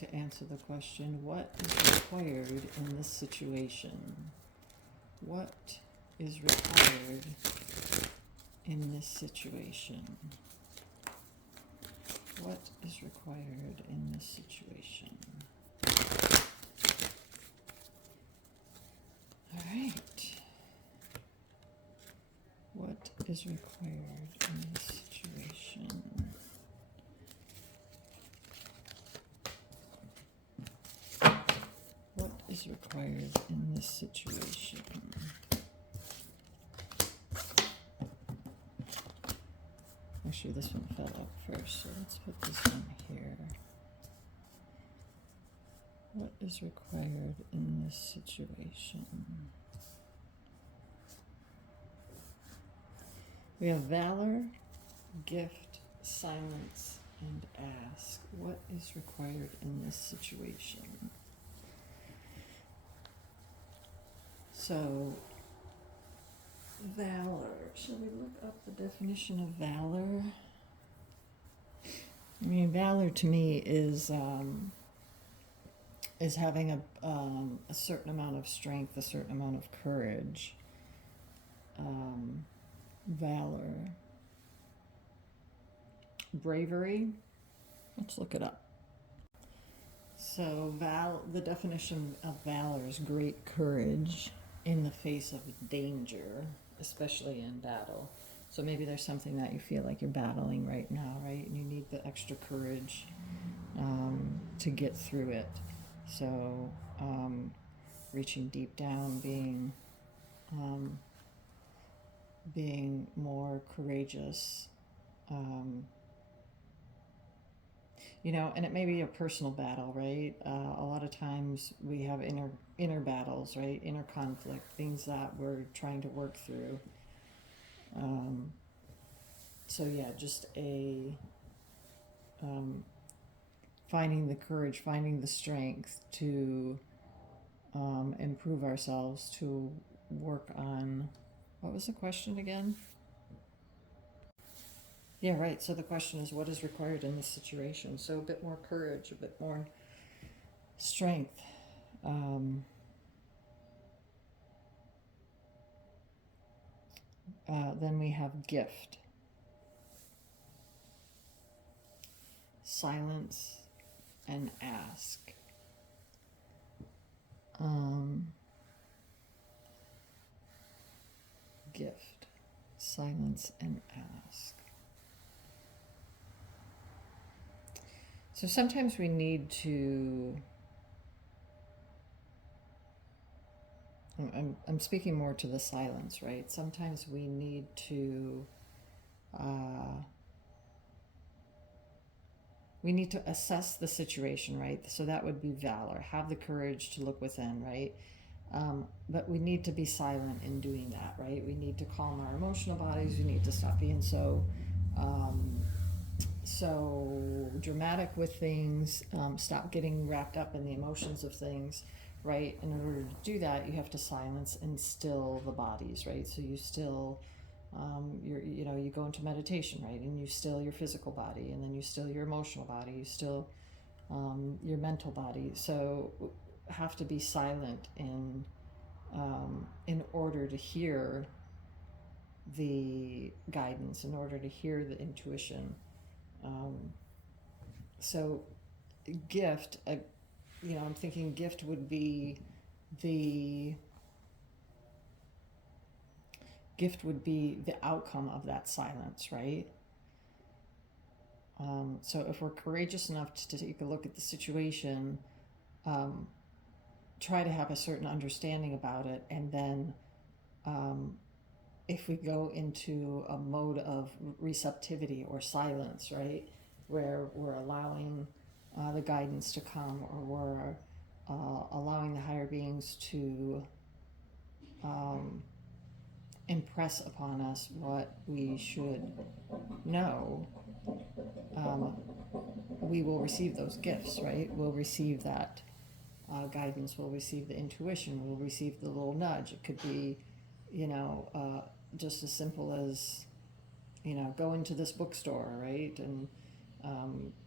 to answer the question, what is required in this situation? What is required in this situation? What is required in this situation? All right. What is required in this situation? What is required in this situation? Actually, this one fell out first, so let's put this one here. What is required in this situation? We have valor, gift, silence, and ask. What is required in this situation? So, valor. Shall we look up the definition of valor? I mean, valor to me is having a certain amount of strength, a certain amount of courage. Valor. Bravery. Let's look it up. So, the definition of valor is great courage in the face of danger, especially in battle. So maybe there's something that you feel like you're battling right now, right? And you need the extra courage to get through it. So reaching deep down, being more courageous, and it may be a personal battle, right? A lot of times we have inner battles, right? Inner conflict, things that we're trying to work through. So yeah, just finding the courage, finding the strength to improve ourselves, to work on, what was the question again? Yeah, right. So the question is, what is required in this situation? So a bit more courage, a bit more strength. Then we have gift, silence, and ask. Gift, silence, and ask. So sometimes we need to, I'm speaking more to the silence, right? Sometimes we need to assess the situation, right? So that would be valor. Have the courage to look within, right? But we need to be silent in doing that, right? We need to calm our emotional bodies. We need to stop being so dramatic with things, stop getting wrapped up in the emotions of things, right? In order to do that, you have to silence and still the bodies, right? So you still, you go into meditation, right? And you still your physical body, and then you still your emotional body, you still your mental body. So have to be silent in order to hear the guidance, in order to hear the intuition. So gift, I'm thinking gift would be the outcome of that silence, right? So if we're courageous enough to take a look at the situation, try to have a certain understanding about it, and then if we go into a mode of receptivity or silence, right, where we're allowing the guidance to come, or we're allowing the higher beings to impress upon us what we should know, we will receive those gifts, right? We'll receive that guidance, we'll receive the intuition, we'll receive the little nudge. It could be, just as simple as, go into this bookstore, right? And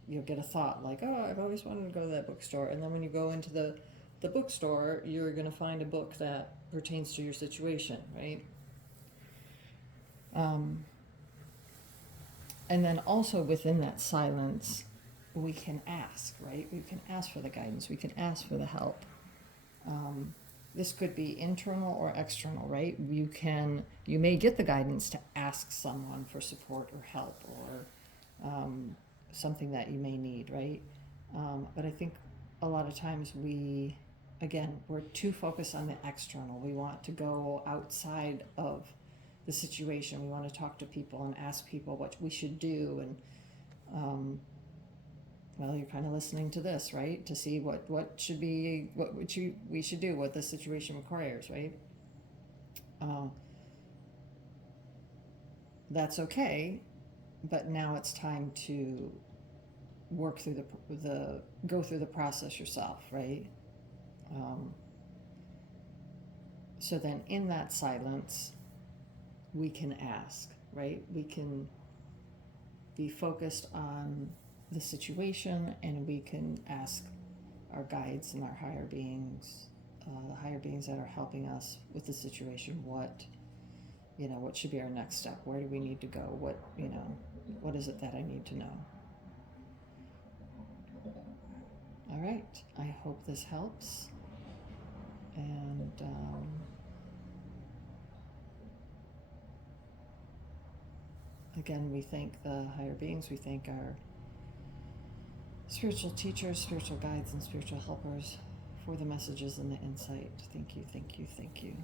You'll get a thought like, oh, I've always wanted to go to that bookstore. And then when you go into the bookstore, you're going to find a book that pertains to your situation, right? And then also within that silence, we can ask, right? We can ask for the guidance. We can ask for the help. This could be internal or external, right? You may get the guidance to ask someone for support or help or something that you may need, right? But I think a lot of times we're too focused on the external. We want to go outside of the situation. We want to talk to people and ask people what we should do. And, well, you're kind of listening to this, right? To see what we should do, what the situation requires, right? That's okay, but now it's time to work through go through the process yourself, right? So then in that silence, we can ask, right? We can be focused on the situation, and we can ask our guides and our higher beings, the higher beings that are helping us with the situation, what should be our next step? Where do we need to go? What is it that I need to know? All right, I hope this helps. And again, we thank the higher beings, we thank our spiritual teachers, spiritual guides, and spiritual helpers for the messages and the insight. Thank you, thank you, thank you.